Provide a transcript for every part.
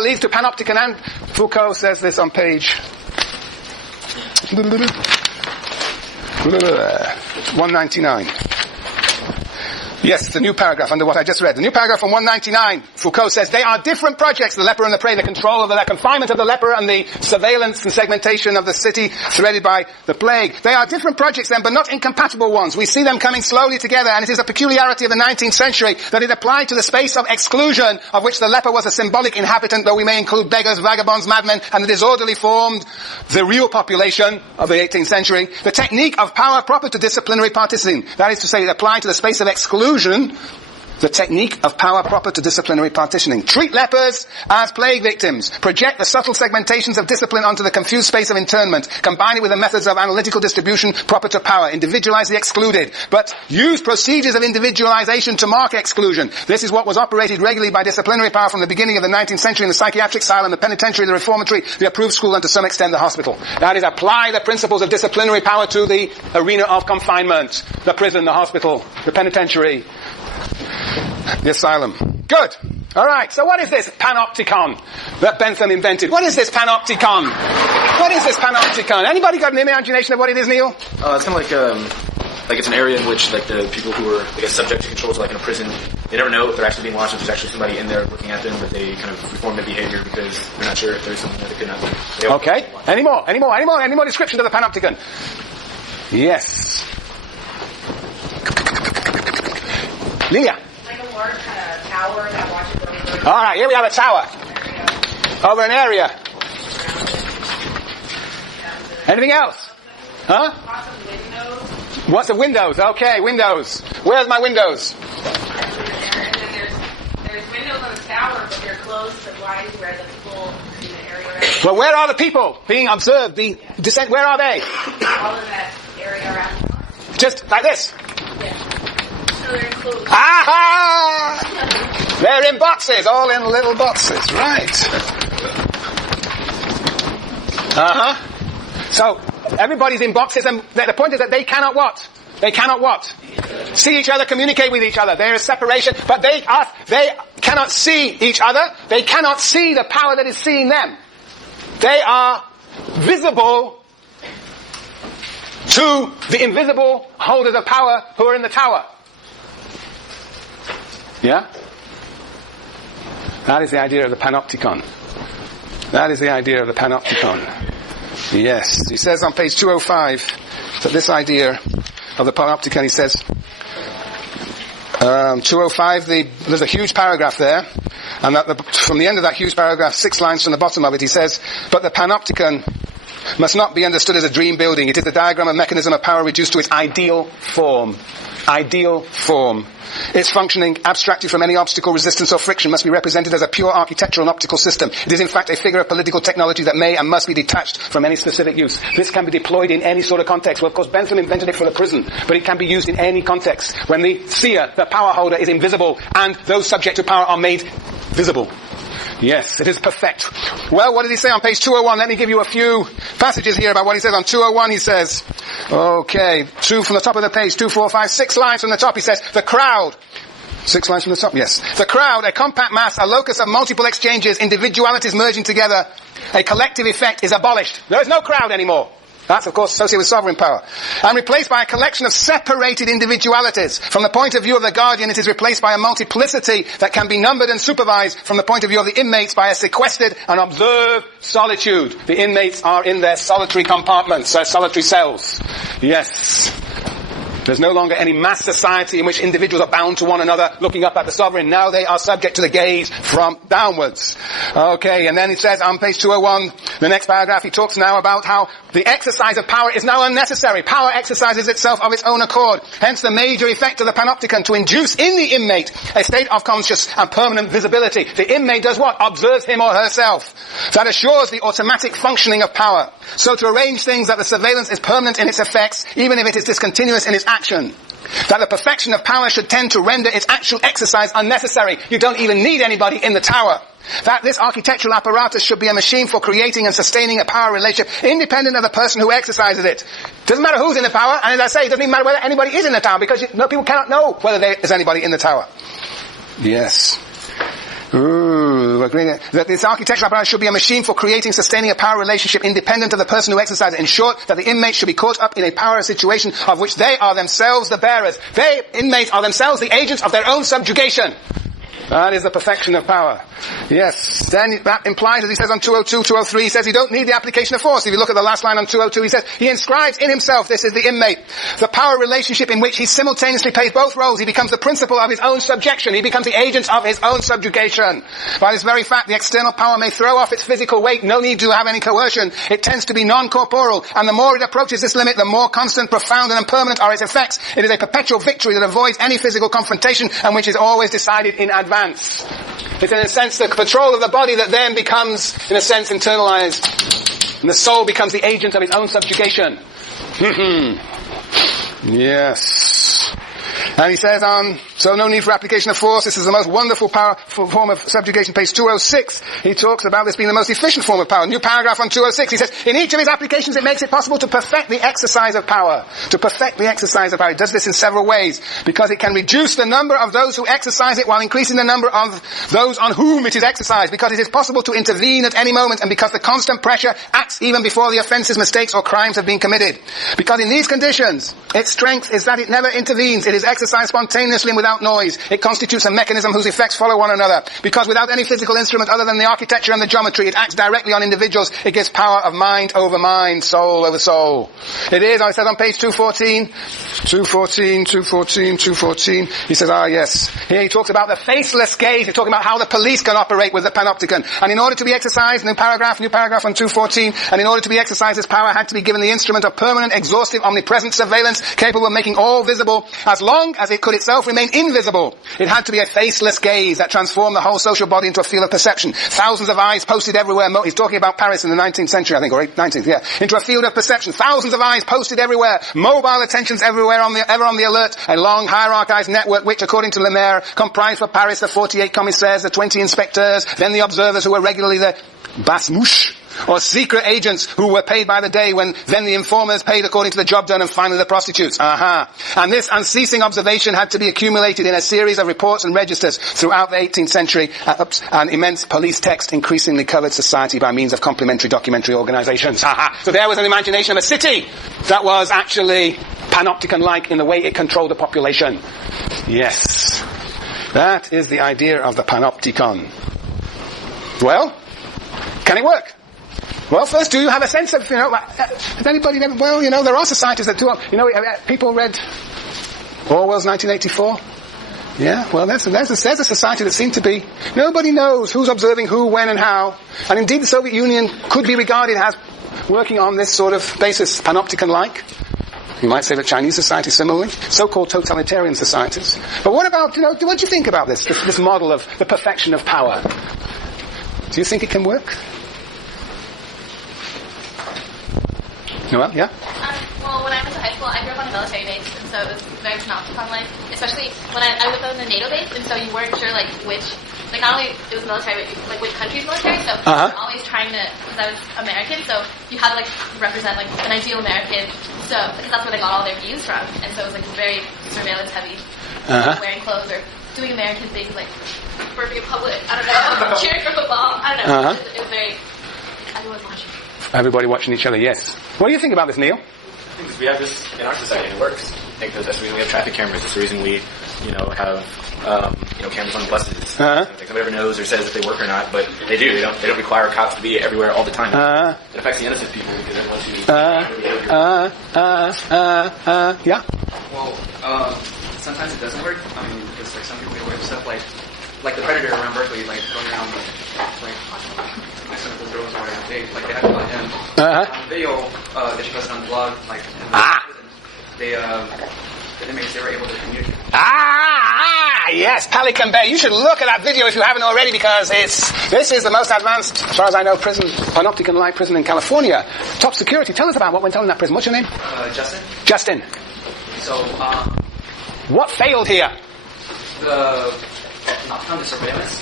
leads to panopticon, and Foucault says this on page 199. Yes, the new paragraph under what I just read. The new paragraph from 199, Foucault says, they are different projects, the leper and the prey, the control of the confinement of the leper and the surveillance and segmentation of the city threaded by the plague. They are different projects then, but not incompatible ones. We see them coming slowly together, and it is a peculiarity of the 19th century that it applied to the space of exclusion, of which the leper was a symbolic inhabitant, though we may include beggars, vagabonds, madmen, and the disorderly formed, the real population of the 18th century. The technique of power proper to disciplinary partitioning. That is to say, it applied to the space of exclusion, the technique of power proper to disciplinary partitioning. Treat lepers as plague victims. Project the subtle segmentations of discipline onto the confused space of internment. Combine it with the methods of analytical distribution proper to power. Individualize the excluded. But use procedures of individualization to mark exclusion. This is what was operated regularly by disciplinary power from the beginning of the 19th century in the psychiatric asylum, the penitentiary, the reformatory, the approved school, and to some extent the hospital. That is, apply the principles of disciplinary power to the arena of confinement. The prison, the hospital, the penitentiary, the asylum. Good. Alright, so what is this panopticon that Bentham invented? What is this panopticon? What is this panopticon? Anybody got an imagination of what it is, Neil? It's kind of like it's an area in which like the people who are, I guess, subject to controls, like in a prison, they never know if they're actually being watched, if there's actually somebody in there looking at them, but they kind of reform their behavior because they're not sure if there's someone that they could not do. Okay. Any more descriptions of the panopticon? Yes. Lilia. Like a large kind of tower that watches over. Alright, here we have a tower. Over an area. Anything else? Huh? Lots of windows. What's the windows? Okay, windows. Where's my windows? And then there's windows on the tower, but they're closed to wide where the people in the area are. Well, where are the people being observed? The descent, where are they? All in that area around the park. Just like this. Yeah. So they're enclosed. Aha! They're in boxes, all in little boxes, right. Uh-huh. So, everybody's in boxes, and the point is that they cannot what? They cannot what? See each other, communicate with each other. There is separation, but they cannot see each other. They cannot see the power that is seeing them. They are visible to the invisible holders of power who are in the tower. Yeah? That is the idea of the panopticon. That is the idea of the panopticon. Yes. He says on page 205 that this idea of the panopticon, he says, 205, there's a huge paragraph there, and from the end of that huge paragraph, 6 lines from the bottom of it, he says, but the panopticon must not be understood as a dream building. It is the diagram and mechanism of power reduced to its ideal form. Ideal form. Its functioning, abstracted from any obstacle, resistance or friction, must be represented as a pure architectural and optical system. It is in fact a figure of political technology that may and must be detached from any specific use. This can be deployed in any sort of context. Well, of course, Bentham invented it for the prison, but it can be used in any context. When the seer, the power holder, is invisible, and those subject to power are made visible. Yes, it is perfect. Well, what did he say on page 201? Let me give you a few passages here about what he says. On 201 he says, okay, 2 from the top of the page, 2, 4, 5, 6 lines from the top. He says, the crowd, 6 lines from the top, yes. The crowd, a compact mass, a locus of multiple exchanges, individualities merging together, a collective effect, is abolished. There is no crowd anymore. That's, of course, associated with sovereign power. And replaced by a collection of separated individualities. From the point of view of the guardian, it is replaced by a multiplicity that can be numbered and supervised. From the point of view of the inmates, by a sequestered and observed solitude. The inmates are in their solitary compartments, their solitary cells. Yes. There's no longer any mass society in which individuals are bound to one another, looking up at the sovereign. Now they are subject to the gaze from downwards. Okay, and then it says on page 201, the next paragraph, he talks now about how the exercise of power is now unnecessary. Power exercises itself of its own accord. Hence the major effect of the panopticon, to induce in the inmate a state of conscious and permanent visibility. The inmate does what? Observes him or herself. That assures the automatic functioning of power. So to arrange things that the surveillance is permanent in its effects, even if it is discontinuous in its action. That the perfection of power should tend to render its actual exercise unnecessary. You don't even need anybody in the tower. That this architectural apparatus should be a machine for creating and sustaining a power relationship independent of the person who exercises it. Doesn't matter who's in the power, and as I say, it doesn't even matter whether anybody is in the tower, because people cannot know whether there is anybody in the tower. Yes. Ooh, you agree that this architectural apparatus should be a machine for creating, sustaining a power relationship independent of the person who exercises it? In short, that the inmates should be caught up in a power situation of which they are themselves the bearers. They, inmates, are themselves the agents of their own subjugation. That is the perfection of power. Yes. Then that implies, as he says on 202, 203, he says he don't need the application of force. If you look at the last line on 202, he says he inscribes in himself, this is the inmate, the power relationship in which he simultaneously plays both roles. He becomes the principle of his own subjection. He becomes the agent of his own subjugation. By this very fact, the external power may throw off its physical weight. No need to have any coercion. It tends to be non-corporeal. And the more it approaches this limit, the more constant, profound, and permanent are its effects. It is a perpetual victory that avoids any physical confrontation and which is always decided in advance. It's in a sense the control of the body that then becomes, in a sense, internalized. And the soul becomes the agent of its own subjugation. Yes. And he says so no need for application of force. This is the most wonderful form of subjugation. Page 206, he talks about this being the most efficient form of power. New paragraph on 206, he says, in each of his applications it makes it possible to perfect the exercise of power. To perfect the exercise of power. It does this in several ways. Because it can reduce the number of those who exercise it while increasing the number of those on whom it is exercised. Because it is possible to intervene at any moment, and because the constant pressure acts even before the offences, mistakes or crimes have been committed. Because in these conditions, its strength is that it never intervenes. It is exercised spontaneously and without noise. It constitutes a mechanism whose effects follow one another. Because without any physical instrument other than the architecture and the geometry, it acts directly on individuals. It gives power of mind over mind, soul over soul. It is, I said on page 214, he says, yes. Here he talks about the faceless gaze. He's talking about how the police can operate with the panopticon. And in order to be exercised, new paragraph on 214, and in order to be exercised, this power had to be given the instrument of permanent, exhaustive, omnipresent surveillance, capable of making all visible, as long as it could itself remain invisible. It had to be a faceless gaze that transformed the whole social body into a field of perception. Thousands of eyes posted everywhere. He's talking about Paris in the 19th century, I think, or 19th, yeah. Into a field of perception. Thousands of eyes posted everywhere. Mobile attentions everywhere, ever on the alert. A long hierarchized network which, according to Lemaire, comprised for Paris the 48 commissaires, the 20 inspectors, then the observers who were regularly the basmouches, or secret agents who were paid by the day, then the informers paid according to the job done, and finally the prostitutes. And this unceasing observation had to be accumulated in a series of reports and registers throughout the 18th century. An immense police text increasingly covered society by means of complementary documentary organizations. So there was an imagination of a city that was actually panopticon-like in the way it controlled the population. Yes. That is the idea of the panopticon. Well, can it work? Well, first, do you have a sense of, has anybody ever, there are societies that do, people read Orwell's 1984? Yeah, well, there's a society that seemed to be, nobody knows who's observing who, when, and how. And indeed, the Soviet Union could be regarded as working on this sort of basis, panopticon-like. You might say that Chinese society similarly, so-called totalitarian societies. But what about, what do you think about this model of the perfection of power? Do you think it can work? Noel, yeah? Well, when I went to high school, I grew up on a military base, and so it was very panopticon-like, especially when I was on the NATO base, and so you weren't sure, which, not only it was military, but, which country's military, so you were always trying to, because I was American, so you had to, represent, an ideal American, so, because that's where they got all their views from, and so it was, very surveillance-heavy, wearing clothes, or doing American things, burping in public, I don't know, cheering for football, I don't know, it was very, everyone watching. Everybody watching each other, yes. What do you think about this, Neil? I think we have this in our society, and it works. I think that's the reason we have traffic cameras. That's the reason we, have, cameras on buses. Nobody ever knows or says if they work or not, but they do. They don't require cops to be everywhere all the time. It affects the innocent people because everyone wants yeah? Well, sometimes it doesn't work. Because some people get away with stuff like the Predator around Berkeley, going around, some of those girls are they had about him. On the video that she posted on the blog, the inmates, they were able to communicate. Yes, Pelican Bay. You should look at that video if you haven't already, because this is the most advanced, as far as I know, panopticon-like prison in California. Top security. Tell us about what went on in that prison. What's your name? Justin. So, what failed here? Not found the surveillance.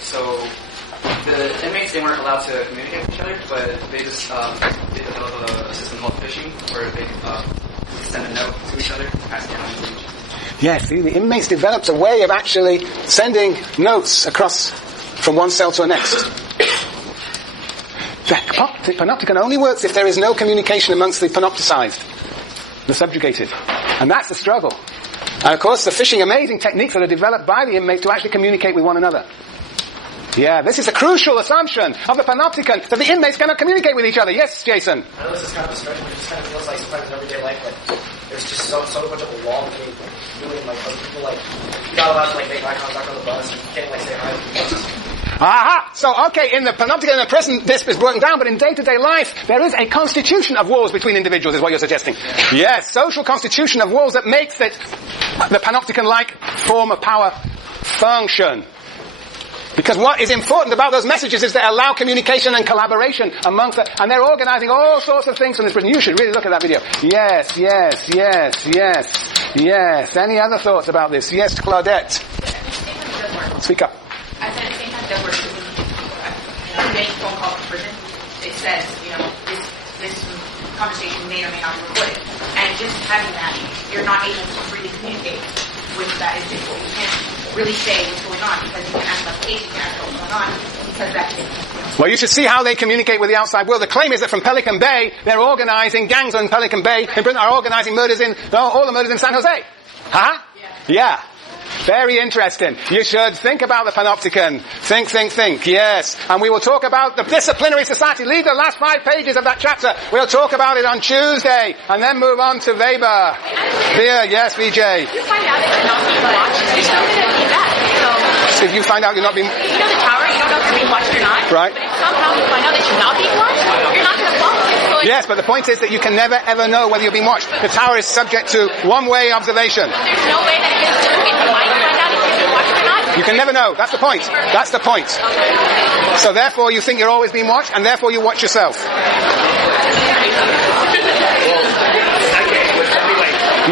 So the inmates, they weren't allowed to communicate with each other, but they just they developed a system called phishing, where they send a note to each other, pass it down to each other. Yes, the inmates developed a way of actually sending notes across from one cell to the next. The panopticon only works if there is no communication amongst the panopticized, the subjugated. And that's the struggle. And of course, the fishing amazing techniques that are developed by the inmates to actually communicate with one another. Yeah, this is a crucial assumption of the panopticon, that the inmates cannot communicate with each other. Yes, Jason? I know this is kind of a stretch, but it just kind of feels like sometimes in everyday life, like, there's just so much of a wall between you and, like, other people, like, you're not allowed to, like, make eye contact on the bus, you can't, like, say hi to people. Aha! So, okay, in the panopticon in the prison, this is broken down, but in day-to-day life, there is a constitution of walls between individuals, is what you're suggesting. Yes, social constitution of walls that makes it the panopticon-like form of power function. Because what is important about those messages is they allow communication and collaboration amongst them, and they're organizing all sorts of things from this prison. You should really look at that video. Yes. Any other thoughts about this? Yes, Claudette. Speak up. I said at the same time, does work because making phone calls to prison, it says, this conversation may or may not be recorded. And just having that, you're not able to freely communicate with that individual. You can't really say what's going on because you can't ask about the case, you can't ask what's going on because that's Well, you should see how they communicate with the outside world. The claim is that from Pelican Bay, they're organizing, gangs on Pelican Bay in Britain are organizing murders all the murders in San Jose. Huh? Yeah. Very interesting. You should think about the panopticon. Think. Yes. And we will talk about the disciplinary society. Leave the last 5 pages of that chapter. We'll talk about it on Tuesday. And then move on to Weber. Beer. Yes, VJ. You find out that you're not being watched, you're still going to be back. So if you find out you're not being... You know the tower, you don't know if you're being watched or not. Right. But if somehow you find out that you're not being watched, you're not going to follow. So yes, but the point is that you can never ever know whether you're being watched. The tower is subject to one-way observation. There's no way that it gets through in your mind to find out if you're being watched or not. You can never know. That's the point. That's the point. So therefore you think you're always being watched, and therefore you watch yourself.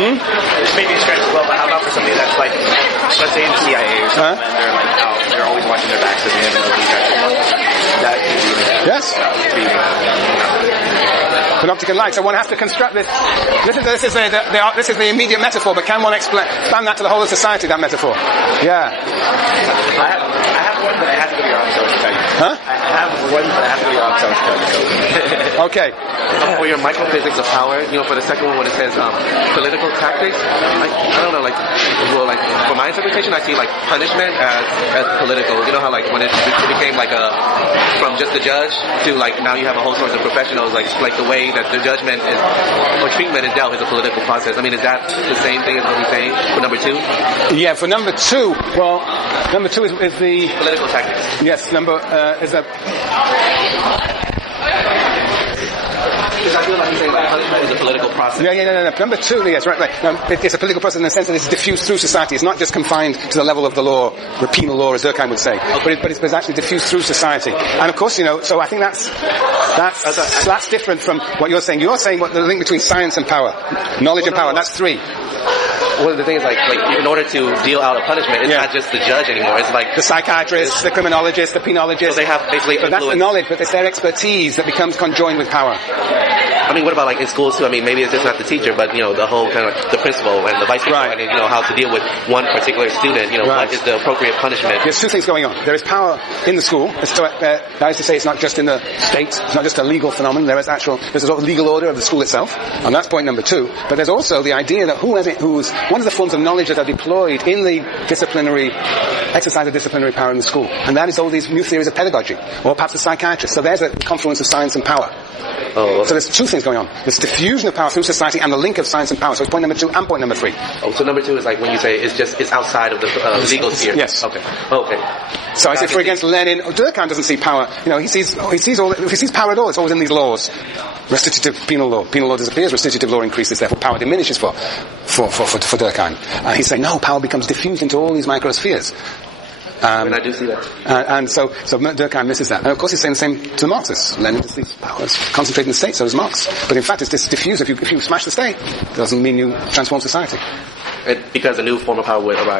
Maybe a stretch as well, but how about for somebody that's like, let's say in the CIA or something, and they're like out, they're always watching their backs, so they never know who's actually. That could be. Yes. Panopticon light. So one has to construct this. This is the immediate metaphor, but can one expand that to the whole of society? That metaphor. Yeah. I have one, but I have to go to your office. Huh? I have one, but I have to go to your office. Okay. For your microphysics of power, for the second one when it says political tactics, I don't know, for my interpretation, I see like punishment as political. You know how like when it became like from just the judge to like now you have a whole source of professionals, like the way that the judgment is or treatment is dealt is a political process. I mean, is that the same thing as what he's saying for number 2? Yeah, for number 2, well, number 2 is the political tactics. Yes, is a. Because I feel like he's saying like punishment is a political process. No. Number 2, yes, right. It's a political process in the sense that it's diffused through society. It's not just confined to the level of the law, or penal law, as Durkheim would say, but it's actually diffused through society. And of course, so I think that's different from what you're saying. You're saying what the link between science and power, knowledge and power. That's 3. Well, the thing is, like in order to deal out a punishment, it's not just the judge anymore. It's like the psychiatrist, the criminologist, the penologist. So they have basically but that's the knowledge, but it's their expertise that becomes conjoined with power. I mean, what about like in schools too? I mean, maybe it's just not the teacher, but the whole kind of the principal and the vice principal, and how to deal with one particular student. What is the appropriate punishment? There's 2 things going on. There is power in the school. That is to say, it's not just in the state. It's not just a legal phenomenon. There's a sort of legal order of the school itself, and that's point number 2. But there's also the idea that who's one of the forms of knowledge that are deployed in the exercise of disciplinary power in the school, and that is all these new theories of pedagogy, or perhaps a psychiatrist. So there's a confluence of science and power. Oh. So there's 2 things going on. There's diffusion of power through society and the link of science and power. So it's point number 2 and point number 3. Oh, so number 2 is like when you say it's outside of the legal sphere. Yes. Okay. So I say, for against Lenin, Durkheim doesn't see power. He sees if he sees power at all, it's always in these laws. Restitutive penal law. Penal law disappears, restitutive law increases, therefore power diminishes for Durkheim. He's saying, no, power becomes diffused into all these microspheres. And I do see that. And so Durkheim misses that. And of course he's saying the same to the Marxists. Lenin just sees power concentrated in the state, so does Marx. But in fact it's diffused. If you smash the state, it doesn't mean you transform society. Because a new form of power would arise.